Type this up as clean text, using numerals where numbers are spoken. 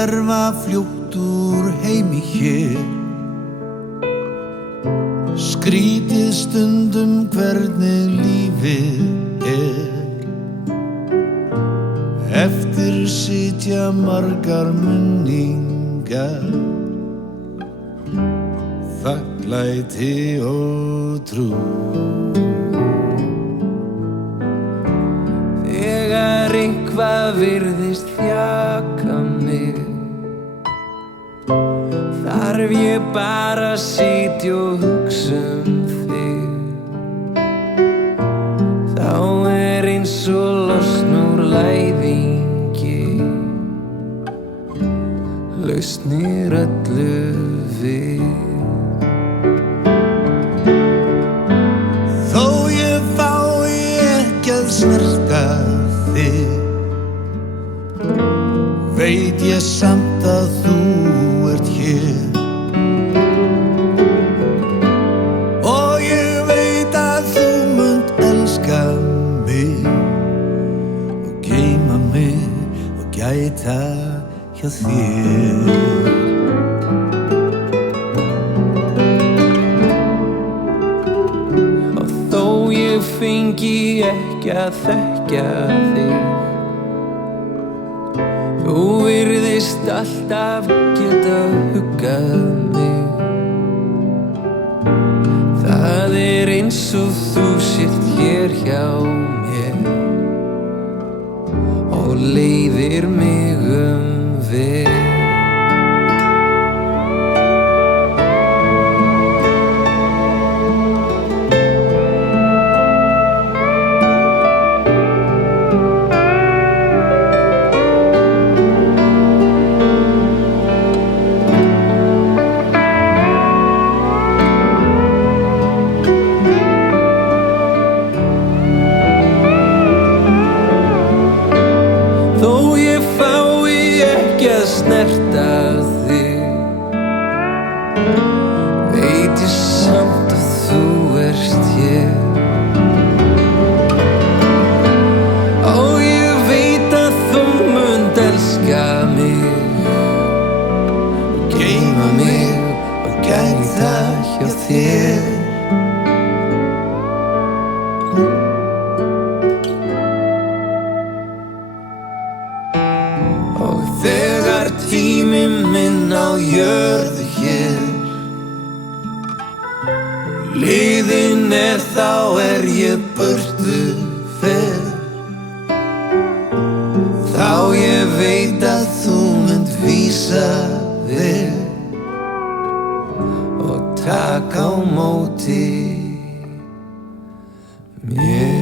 hverfa fljótt úr heimi hér. Skrítið stundum hvernig lífið eftir sitja margar minningar, þakklæti og trú. Þegar eitthvað virðist þjaka mig, þarf ég bara að sitja og hugsa þig. Þá eins og losn úr læðingi, lausnir öllu við. Þó ég fái ekki að snerta þig, veit ég samt að þú ert hér. Og ég veit að þú munt elska mig og geyma mig og gæta hjá þér. Og þó ég fengi ekki að þekkja þig, þú virðist alltaf geta huggað mig. Það eins og þú sért hér hjá mér og leiðir mig veg. Snerta þig, veit ég samt að þú ert hér. Og ég veit að þú munt elska mig og geyma mig og gæta hjá þér. Og þegar tími minn á jörðu hér liðinn þá ég burtu fer. Þá ég veit að þú munt vísa þig og taka á móti mér.